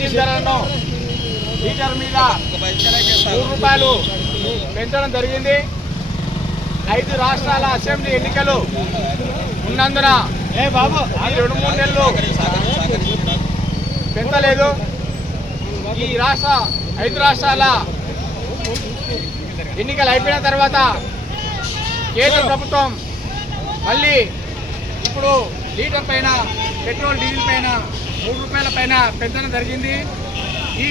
Diesel ధరలను litre మీద 3 రూపాయలు పెంచడం జరిగింది. 5 రాష్ట్రాల అసెంబ్లీ ఎన్నికలు ఉన్నందున ఈ 2-3 నెలలు పెంచలేదు. ఈ 5 రాష్ట్రాల ఎన్నికలు అయిపోయిన తర్వాత కేంద్ర ప్రభుత్వం మళ్ళీ ఇప్పుడు లీటర్ పైన పెట్రోల్ డీజిల్ పైన 3 రూపాయల పైన పెంచడం జరిగింది. ఈ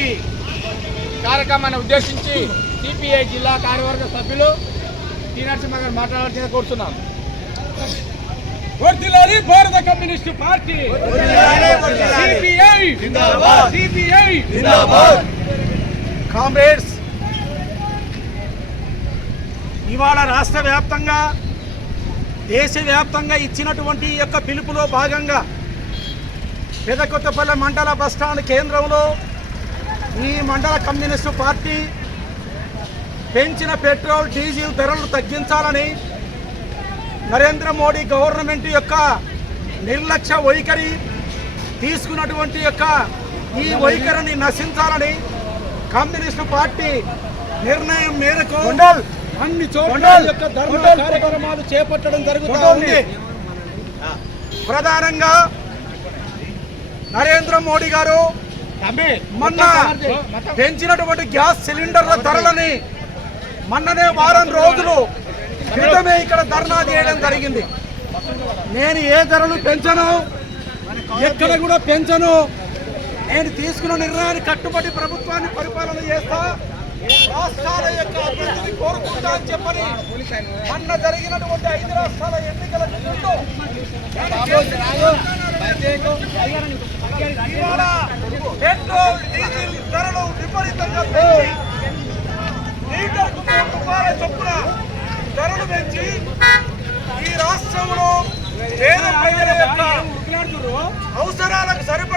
కార్యక్రమాన్ని ఉద్దేశించి సిపిఐ జిల్లా కార్యవర్గ సభ్యులు టి నరసింహ గారు మాట్లాడాల్సిందిగా కోరుతున్నాం. వర్ధిల్లాలి భారత కమ్యూనిస్టు పార్టీ, సిపిఐ జిందాబాద్, సిపిఐ జిందాబాద్. కామ్రేడ్స్, ఇవాళ రాష్ట్ర వ్యాప్తంగా దేశవ్యాప్తంగా ఇచ్చినటువంటి యొక్క పిలుపులో భాగంగా పెదకొత్తపల్లి మండల బస్టాండ్ కేంద్రంలో ఈ మండల కమ్యూనిస్టు పార్టీ పెంచిన పెట్రోల్ డీజిల్ ధరలు తగ్గించాలని, నరేంద్ర మోడీ గవర్నమెంట్ యొక్క నిర్లక్ష్య వైఖరి తీసుకున్నటువంటి యొక్క ఈ వైఖరిని నశించాలని కమ్యూనిస్టు పార్టీ నిర్ణయం మేరకు అన్ని చోట్ల యొక్క ధర్మ కార్యక్రమాలు చేపట్టడం జరుగుతుంది. ప్రధానంగా నరేంద్ర మోడీ గారు మొన్న పెంచినటువంటి గ్యాస్ సిలిండర్ల ధరలని మొన్ననే వారం రోజులు క్రితమే ఇక్కడ ధర్నా చేయడం జరిగింది. నేను ఏ ధరలు పెంచను, ఎక్కడ కూడా పెంచను, నేను తీసుకున్న నిర్ణయాన్ని కట్టుబడి ప్రభుత్వాన్ని పరిపాలన చేస్తా, రాష్ట్రాల యొక్క అభివృద్ధిని కోరుకుంటా అని చెప్పని మొన్న జరిగినటువంటి 5 రాష్ట్రాల ఎన్నికలకు ముందు ఇవాళ పెట్రోల్ డీజిల్ ధరలు విపరీతంగా పెంచి లీటర్కు 3 రూపాయల చొప్పున ధరలు పెంచి ఈ రాష్ట్రంలో పేద ప్రజల యొక్క అవసరాలకు సరిపడ